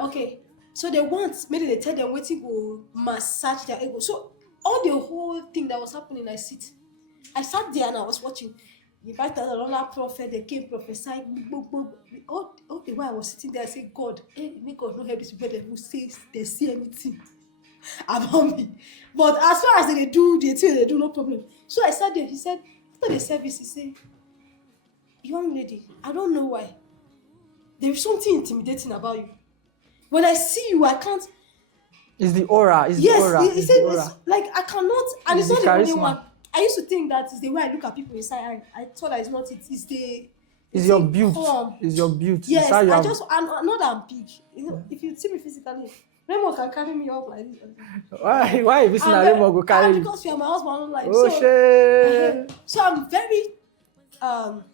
Okay. So they want maybe they tell them waiting go massage their ego. So all the whole thing that was happening, I sat there and I was watching. Invited another prophet, they came prophesied. All the while I was sitting there, I said, God, hey, may God not help this people who says they see anything about me. But as far as they do the thing, they do no problem. So I sat there, he said, after the service, he said, young lady, I don't know why. There's something intimidating about you. When I see you, I can't. It's the aura. It's the Yes, aura. he It's said the it's aura. like I cannot, and It's it's the not the only charisma. one. I used to think that is the way I look at people inside. I thought that it's not it. It's It's your a build. calm. It's your build. It's Yes, how you I have. just I'm not that big. You know, if you see me physically, Raymond can carry me up like this. Why if it's not Remo go carry you? Because you are my husband, like Oh so. shit. So I'm very um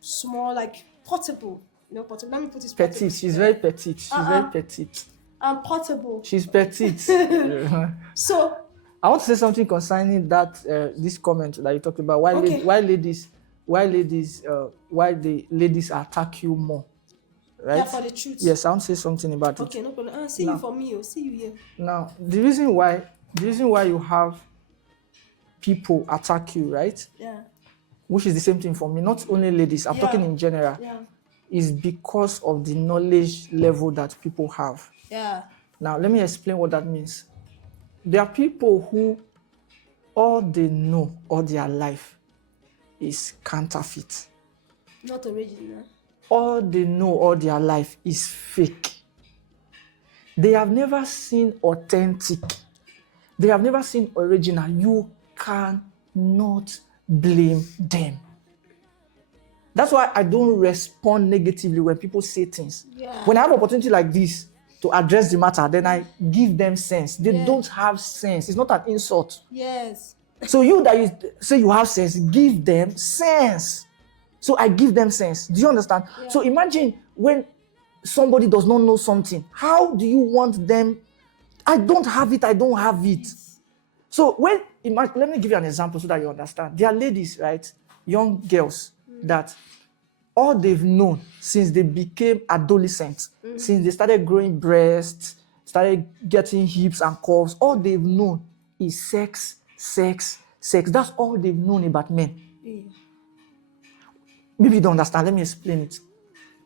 small, like portable. You know, portable. Let me put this Petite. portable. She's very petite. She's very Uh-uh. petite. I'm portable. She's petite. So I want to say something concerning that this comment that you talked about. Why okay. why the ladies attack you more, right? Yeah, for the truth. Yes, I want to say something about it. Okay, no problem. See Now- you for me. See you here. Now, the reason why you have people attack you, right? Yeah. Which is the same thing for me. Not only ladies. I'm Yeah. talking in general. Yeah. Is because of the knowledge level that people have. Yeah. Now, let me explain what that means. There are people who all they know all their life is counterfeit. Not original. All they know all their life is fake. They have never seen authentic. They have never seen original. You cannot blame them. That's why I don't respond negatively when people say things. Yeah. When I have opportunity like this to address the matter, then I give them sense. They Yeah. don't have sense. It's not an insult. Yes. So you that you say you have sense, give them sense. So I give them sense. Do you understand? Yeah. So imagine when somebody does not know something. How do you want them? I don't have it. I don't have it. So let me give you an example so that you understand. There are ladies, right? Young girls that all they've known since they became adolescents, since they started growing breasts, started getting hips and curves, all they've known is sex, sex, sex. That's all they've known about men. Yeah. Maybe you don't understand. Let me explain it.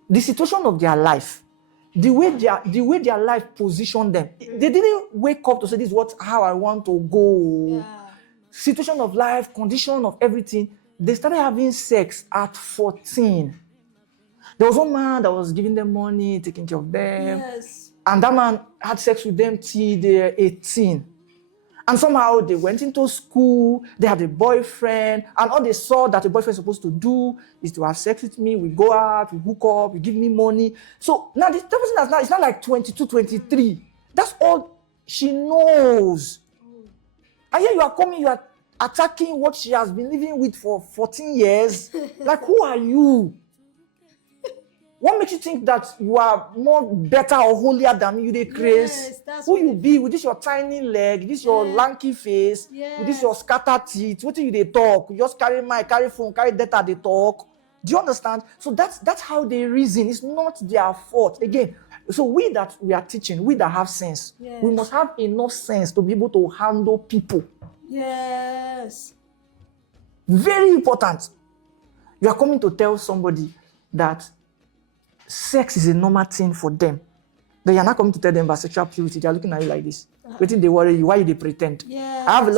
The situation of their life, the way their life positioned them, they didn't wake up to say this is how I want to go. Yeah. Situation of life, condition of everything. They started having sex at 14. There was one man that was giving them money, taking care of them. Yes. And that man had sex with them till they were 18. And somehow they went into school, they had a boyfriend, and all they saw that a boyfriend is supposed to do is to have sex with me, we go out, we hook up, we give me money. So now this person that's now, it's not like 22, 23. That's all she knows. And here you are coming, you are attacking what she has been living with for 14 years. Like, who are you? What makes you think that you are more better or holier than me? You dey craze. Yes, that's Who what you it be with this your tiny leg, this your Yes. lanky face, with this Yes. your scattered teeth? What do you dey talk? You just carry mic, carry phone, carry data, they talk. Do you understand? So that's how they reason. It's not their fault. Again, so we that we are teaching, we that have sense, Yes. we must have enough sense to be able to handle people. Yes. Very important. You are coming to tell somebody that sex is a normal thing for them. Then you're not coming to tell them about sexual purity. They are looking at you like this. Waiting, they worry you. Why they pretend? Yes. I have a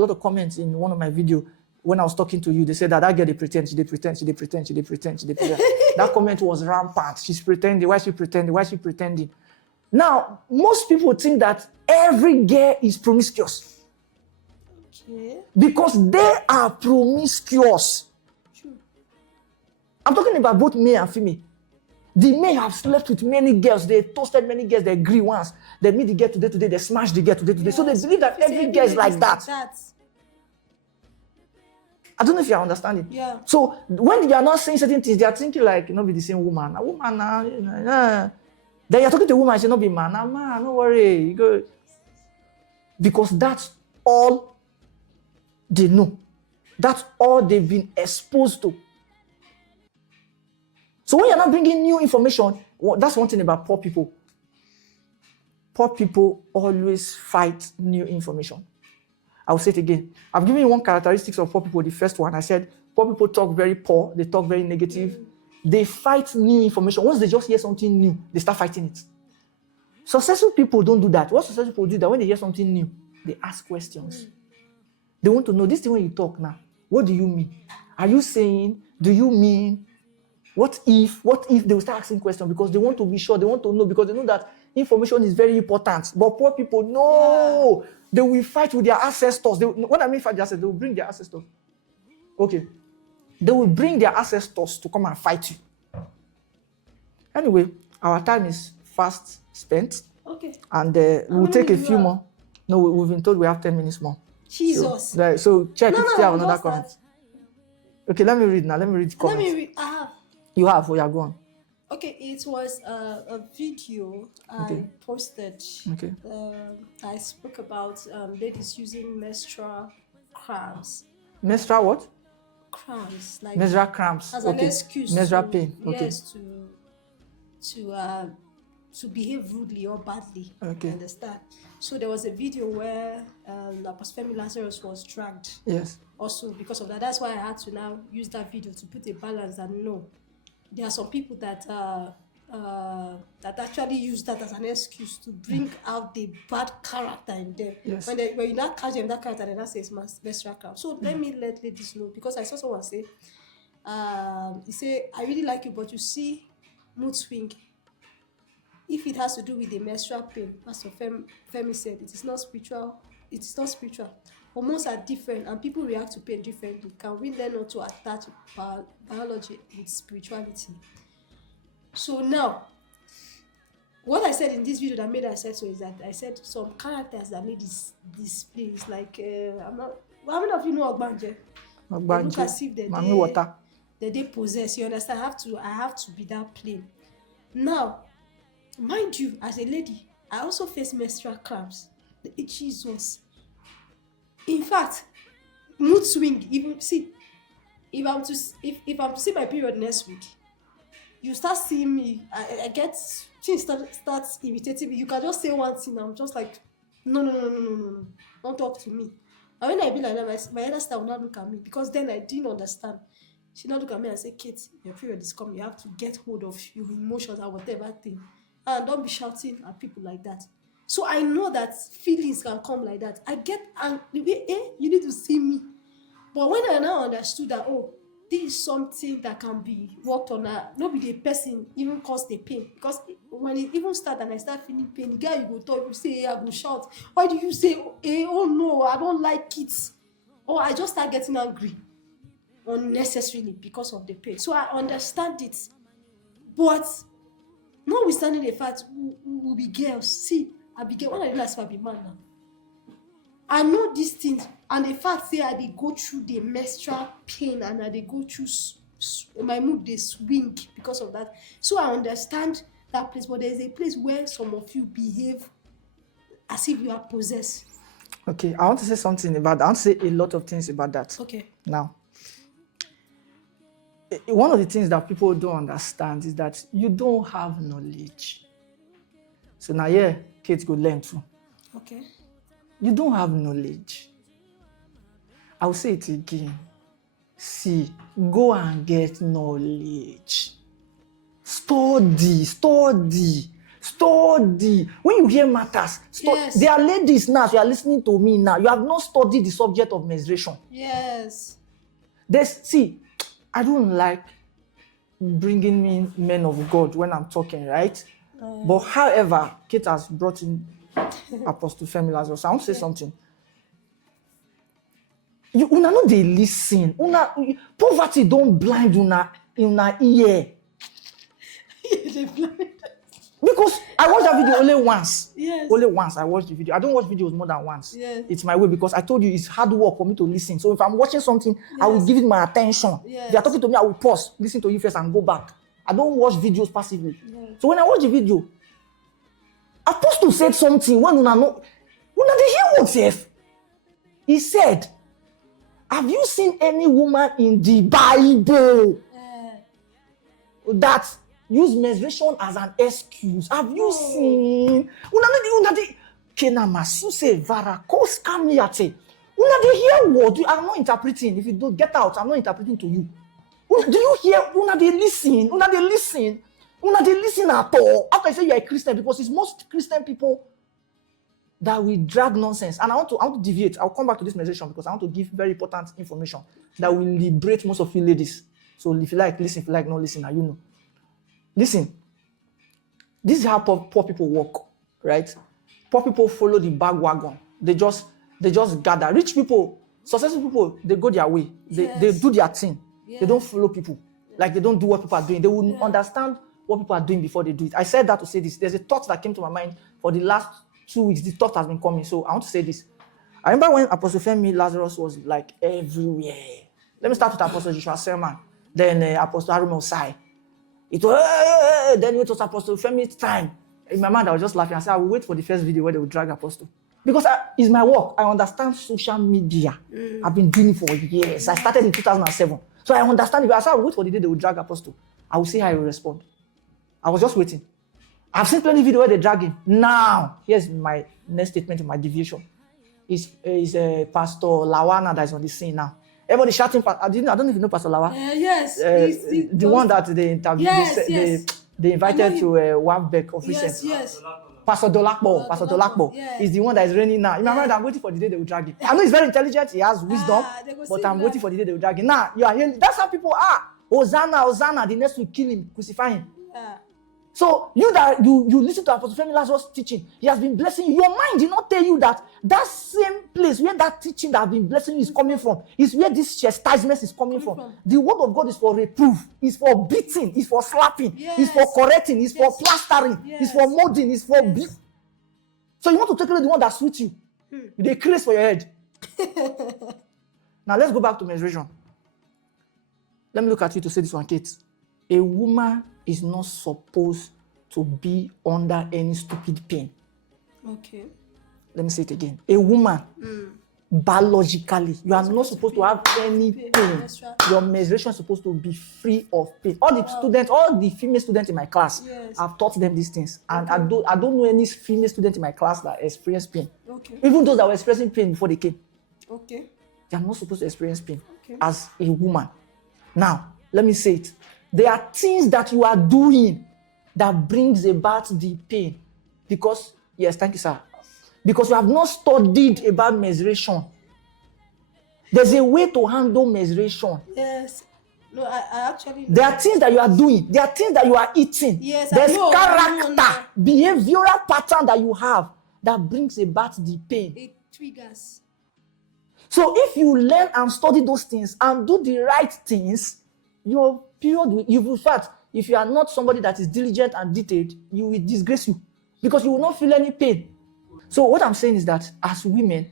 lot of comments in one of my videos when I was talking to you. They said that girl they pretend, she they pretend. That comment was rampant. She's pretending. Why is she pretending? Why is she pretending? Now, most people think that every girl is promiscuous Okay. because they are promiscuous. True. I'm talking about both male and female. The men have slept with many girls. They toasted many girls. They agree once. They meet the girl today. They smash the girl today. So they believe that every girl is like that. I don't know if you are understanding. Yeah. So when you are not saying certain things, they are thinking like, you know, be the same woman. A woman, then you're talking to a woman, she not be man. Nah, man, no worry. You go. Because that's all they know. That's all they've been exposed to. So when you're not bringing new information, that's one thing about poor people. poor people always fight new information. I'll say it again. I've given you one characteristics of poor people. The first one, I said, poor people talk very poor. They talk very negative. They fight new information. Once they just hear something new, they start fighting it. Successful people don't do that. What successful people do that when they hear something new, they ask questions. They want to know, this thing when you talk now, what do you mean? Are you saying, do you mean, what if they will start asking questions because they want to be sure, they want to know because they know that information is very important. But poor people, no, they will fight with their ancestors. When I mean fight their ancestors, they will bring their ancestors. Okay. They will bring their ancestors to come and fight you. Anyway, our time is fast spent. Okay. And we'll take a few more. No, we've been told we have 10 minutes more. Jesus. So check if you still have another just comment. Okay, let me read now. Let me read the comments. Let me read. I have. You have, oh yeah, go on. Okay, it was a video I posted. Okay. I spoke about ladies using menstrual cramps. Menstrual what? Cramps, like Menstrual cramps. as an excuse. Menstrual to, pain. Okay. Yes, to behave rudely or badly. Okay. You understand? So there was a video where Apostle Femi Lazarus was dragged. Yes. Also because of that, that's why I had to now use that video to put a balance and no, there are some people that that actually use that as an excuse to bring out the bad character in them. Yes. When you not catch them that character, then that says menstrual cramp. So let me let ladies know, because I saw someone say, he say, I really like you, but you see mood swing. If it has to do with the menstrual pain, Pastor Femi said, it is not spiritual. It is not spiritual. Hormones are different and people react to pain differently. Can we learn not to attach biology with spirituality? So now, what I said in this video that made I said so is that I said some characters that made this place like I'm not. How many of you know Ogbanje? They look as if they possess. You understand? I have to be that plain. Now, mind you, as a lady, I also face menstrual cramps. Jesus. In fact, mood swing. Even see, if I'm to see my period next week, you start seeing me. I get things starts irritating me. You can just say one thing. I'm just like, no, don't talk to me. And when I be like that, my elder sister will not look at me because then I didn't understand. She not look at me and say, Kate, your period is coming. You have to get hold of your emotions and whatever thing, and don't be shouting at people like that. So I know that feelings can come like that. I get angry. You need to see me. But when I now understood that, this is something that can be worked on. Not be the person even cause the pain. Because when it even start and I start feeling pain, the guy you go talk, you say, I go shout. Why do you say, oh no, I don't like it? Or I just start getting angry unnecessarily because of the pain. So I understand it. But notwithstanding the fact, we'll be girls. See, I be girl when I realize I be man now. I know these things, and the fact say I dey go through the menstrual pain and I dey go through my mood dey swing because of that. So I understand that place, but there's a place where some of you behave as if you are possessed. Okay, I want to say something about that. I want to say a lot of things about that. Okay. Now, one of the things that people don't understand is that you don't have knowledge. So now, Kate go learn too. Okay. You don't have knowledge. I'll say it again. See, go and get knowledge. Study. When you hear matters, Yes. There are ladies now, if you are listening to me now, you have not studied the subject of menstruation. Yes. I don't like bringing in men of God when I'm talking, right? But however, Kate has brought in Apostle Femi Lazarus. I want to say something. Una no dey listen. Poverty don't blind una ear. They blind. Because I watched that video only once. Yes. Only once I watched the video. I don't watch videos more than once. Yes. It's my way because I told you it's hard work for me to listen. So if I'm watching something, I will give it my attention. Yes. If you're talking to me, I will pause, listen to you first and go back. I don't watch videos passively. Yes. So when I watch the video, Apostle said something when una dey hear what sef. He said, have you seen any woman in the Bible that use menstruation as an excuse. Have you seen? Una de kena masu se varacose kamiate. Una de hear word. I'm not interpreting. If you don't get out, I'm not interpreting to you. Do you hear? Una de listen. Una de listen. Una de listen at all. How can I say you're a Christian? Because it's most Christian people that we drag nonsense. And I want to deviate. I'll come back to this menstruation because I want to give very important information that will liberate most of you ladies. So if you like, listen. If you like, not listen. Now you know. Listen. This is how poor people work, right? Poor people follow the bandwagon. They just gather. Rich people, successful people, they go their way. They do their thing. Yes. They don't follow people. Like they don't do what people are doing. They will understand what people are doing before they do it. I said that to say this. There's a thought that came to my mind for the last 2 weeks. This thought has been coming. So I want to say this. I remember when Apostle Femi Lazarus was like everywhere. Let me start with Apostle Joshua Selman. Then Apostle Harun Osai. It was, then it was Apostle Femi's time. In my mind, I was just laughing. I said, I will wait for the first video where they will drag Apostle. Because it's my work. I understand social media. I've been doing it for years. I started in 2007. So I understand it. I said, I will wait for the day they will drag Apostle. I will see how he will respond. I was just waiting. I've seen plenty of videos where they drag him. Now, here's my next statement in my deviation. It's Pastor Lawana that is on the scene now. Everybody shouting. I don't know if you know Pastor Lawa. Yes. The one that they interviewed. Yes. They invited to Wabbeck office. Yes. Pastor Dolakbo is the one that is reigning now. In my mind, I'm waiting for the day they will drag him. I know he's very intelligent. He has wisdom. But I'm waiting for the day they will drag him. Now, you are hearing. That's how people are. Hosanna. The next will kill him, crucify him. So you listen to Apostle Femi Lazarus teaching, he has been blessing you. Your mind did not tell you that same place where that teaching that has been blessing you is coming from is where this chastisement is coming from. The word of God is for reproof, it's for beating, it's for slapping, it's for correcting, it's for plastering, it's for molding, it's for So you want to take away the one that suits you. They craze for your head. Now let's go back to menstruation. Let me look at you to say this one, Kate. A woman is not supposed to be under any stupid pain. Okay. Let me say it again. A woman, biologically, you are not supposed to have any pain. Your menstruation is supposed to be free of pain. All the female students in my class, I've taught them these things. And I don't know any female student in my class that experience pain. Okay. Even those that were experiencing pain before they came. Okay. They are not supposed to experience pain as a woman. Now, let me say it. There are things that you are doing that brings about the pain. Because, yes, thank you, sir. Because you have not studied about menstruation. There's a way to handle menstruation. Yes. No, I actually know. There are things that you are doing. There are things that you are eating. Yes, there's I know. character, behavioral pattern that you have that brings about the pain. It triggers. So if you learn and study those things and do the right things, your period will, in fact, if you are not somebody that is diligent and detailed, you will disgrace you because you will not feel any pain. So what I'm saying is that as women,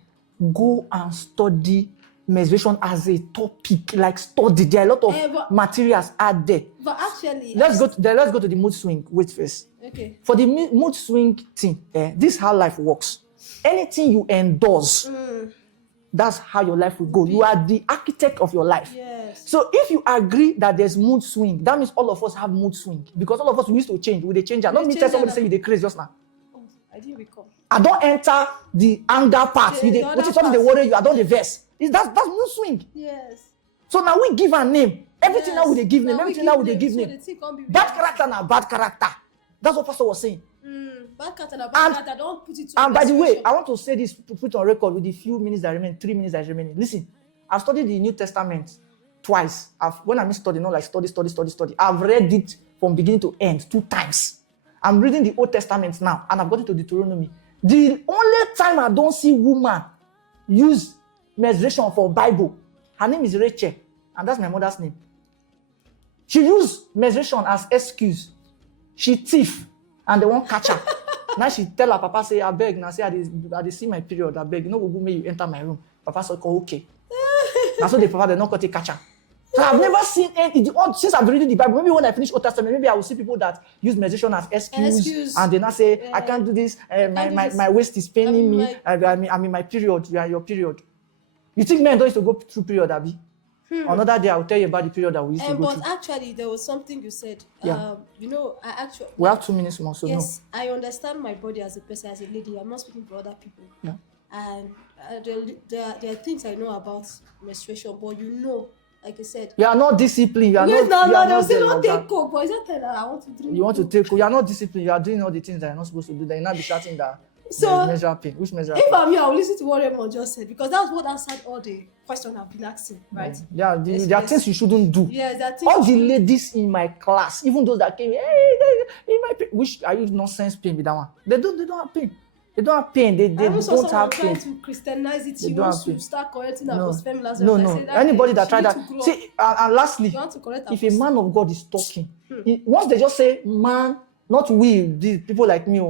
go and study menstruation as a topic, like study. There are a lot of materials out there. But actually, let's go to the mood swing. Wait first. Okay. For the mood swing thing, this is how life works. Anything you endorse, that's how your life will go. You are the architect of your life. Yes. So if you agree that there's mood swing, that means all of us have mood swing. Because all of us, we used to change. We change. I don't mean tell somebody say you dey crazy just now. Oh, I didn't recall. I don't enter the anger part. What is something they worry you? I don't the verse. That's mood swing. Yes. So now we give a name. Everything now we dey give name. Everything now we dey give name. Bad character now, bad character. That's what Pastor was saying. Bad character, bad character. Don't put it to. And by the way, I want to say this to put on record with the few minutes that remain, 3 minutes that remain. Listen, I've studied the New Testament twice. When I mean study, not like study. I've read it from beginning to end 2 times. I'm reading the Old Testament now, and I've got into Deuteronomy. The only time I don't see woman use menstruation for Bible, her name is Rachel, and that's my mother's name. She used menstruation as excuse. She thief, and they won't catch her. Now she tell her papa, say, I beg. Now say, I dey see my period, I beg. You know, go make you enter my room. Papa said, okay. Now so the papa, they not got to catch her. So I've never seen any, since I've been reading the Bible, maybe when I finish Old Testament, maybe I will see people that use menstruation as excuse. And then I say, I can't do this, my waist is paining me, I'm in my period, you are in your period. You think men don't used to go through period, Abby? Another day, I'll tell you about the period that we used to go But through. actually, there was something you said. Yeah. I actually. We have 2 minutes more, so Yes, I understand my body as a person, as a lady. I'm not speaking for other people. no. Yeah. And there are things I know about menstruation, but like I said. You are not disciplined. You are Wait, not. You are they'll not say there don't like take that. coke, but is that time that I want to drink? You want to take. You are not disciplined. You are doing all the things that you're not supposed to do. Then you now be shouting that. So, there's measure pain. Which measure If pain? I'm here, I will listen to what Raymond just said because that's what answered all the questions I've been asking, right? Yeah, Yes, there are yes. things you shouldn't do. Yes, there are things All you the should- ladies in my class, even those that came, in my pain, which are you nonsense pain with that one? They don't have pain. They don't have pain. They I even saw don't someone have trying pain. to Christianize it. They She don't wants have to pain. start correcting her No, for feminine. no. Anybody that tried that. See, See, and lastly, you want to correct her if a first. man of God is talking, once they just say man, not we, the people like me,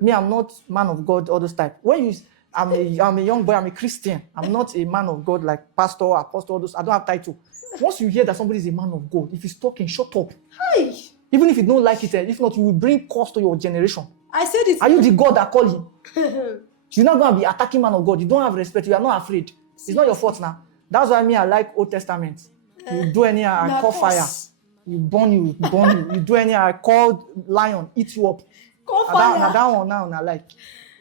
me, I'm not man of God, all those type. When you, I'm a young boy, I'm a Christian. I'm not a man of God like pastor, apostle, all those. I don't have title. Once you hear that somebody is a man of God, if he's talking, shut up. Hi, Even if you don't like it, if not, you will bring cost to your generation. I said it. Are you the God that call him? You're not going to be attacking man of God. You don't have respect. You are not afraid. It's not your fault now. That's why I like Old Testament. You do anyhow, I Now call fire. pause. You burn you. You do anyhow, I call lion, eat you up. Call Now fire. that one now, I like.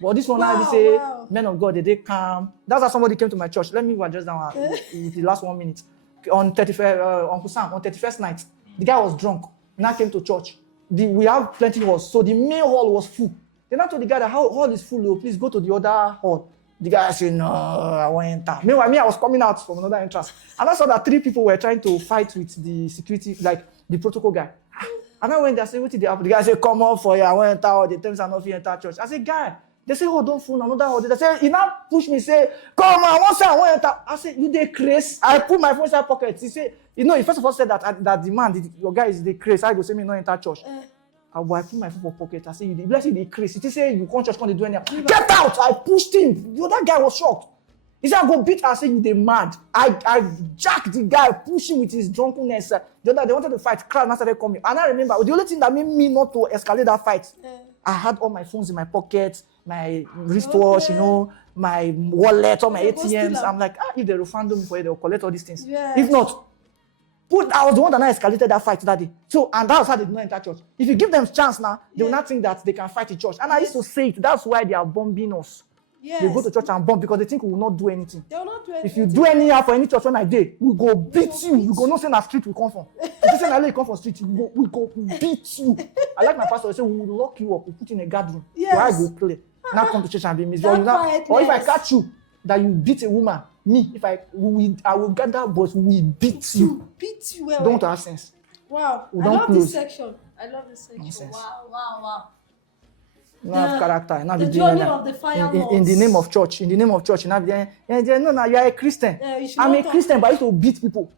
But this one now, Wow, they say, wow. men of God, they calm. That's how somebody came to my church. Let me address that one with the last 1 minute. On 31st, Uncle Sam, on 31st night, the guy was drunk. Now came to church. We have plenty halls, so the main hall was full. Then I told the guy that hall is full, oh, please go to the other hall. The guy said, no, I won't enter. Meanwhile, I was coming out from another entrance. And I saw that 3 people were trying to fight with the security, like the protocol guy. And I went there, I said, what did they happen? The guy said, come on for you, I won't enter, all the terms are not for you enter church. I said, guy, they say, oh, don't fool another hall. They say, he now push me, say, come on, I won't say I won't enter. I said, you dey craze. I put my phone inside pocket. He said, he first of all said that the man, your guy is the craze. I go say me no enter church. I put my phone for pocket. I say, you bless you, the craze. He say, you can't church, can't do anything. Get out! I pushed him. The other guy was shocked. He said, I go beat her. I said, you dey mad. I jacked the guy, pushed him with his drunkenness. The other, they wanted to fight. Crowd now started coming. And I remember, the only thing that made me not to escalate that fight, I had all my phones in my pocket, my wristwatch, my wallet, all my Okay, go ATMs. steal I'm like, if they refund me for it, they'll collect all these things. Yes. If not, I was the one that now escalated that fight that day. So, and that was how they do not enter church. If you give them chance now, they will not think that they can fight in church. And I used to say it. That's why they are bombing us. Yes. They go to church and bomb because they think we will not do anything. They will not do anything. If you do anyhow for any church when I did, we go beat you. We go not say na street we come from. If you say na you come from street, we go beat you. I like my pastor. He say we will lock you up. We put you in a guard room. Yes. Where I go play. Now come to church and be miserable. That Or if I quietness. catch you that you beat a woman, I will gather boys. We beat you. Beat you well. Don't have sense. Wow. We I don't love close. this section. Nonsense. Wow. You don't have character. Now The be doing journey that. of the fire in the name of church. In the name of church. You now be there. No, you are a Christian. You should I'm not a talk. Christian, but I used to beat people.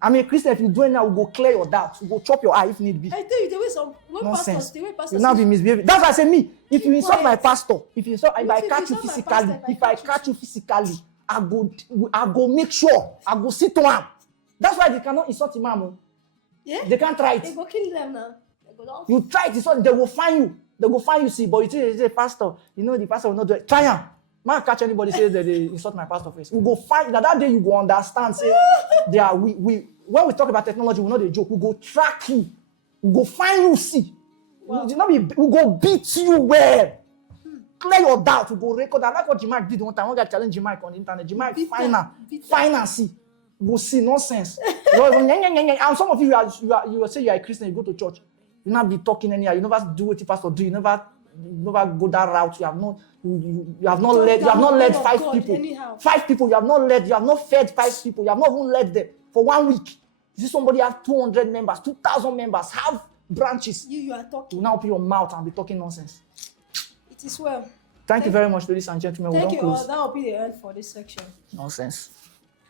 I'm a Christian. If you do it now, we go clear your doubts. We go chop your eye if need be. I tell you, the way some Nonsense. pastors, You now be misbehaving. That's why I say me. If Keep you insult my quiet. pastor, if I If catch you insult my physically, pastor, if I catch you physically, I go make sure I go sit to him. That's why they cannot insult imam. Oh. yeah, They can't try they it. go kill them now. They go down. You try it, insult, they will find you. They will find you, see. But you say, pastor, the pastor will not do it. Try him. Man catch anybody say that they insult my pastor face. We go find that day you go understand. Say they are we when we talk about technology, we know the joke. We go track you. We go find you. See, Wow. we go beat you well. Clear your doubt. We go record. I like what Jimmy did one time. One guy challenge Jimmy on the internet. Jimmy Beat find them. her, Beat find her. See, go see nonsense. And some of you you say you are a Christian. You go to church. You not be talking anyhow. You never do what the pastor do. You never go that route. You have not. You have not Talk led. You have down not the led name of 5 God people. anyhow. 5 people. You have not led. You have not fed 5 people. You have not even led them for 1 week. You see somebody have 200 members, 2,000 members, have branches. You are You talking. now open your mouth and be talking nonsense. It is well. Thank you very much, ladies and gentlemen. We Thank don't you all. close. That will be the end for this section. Nonsense.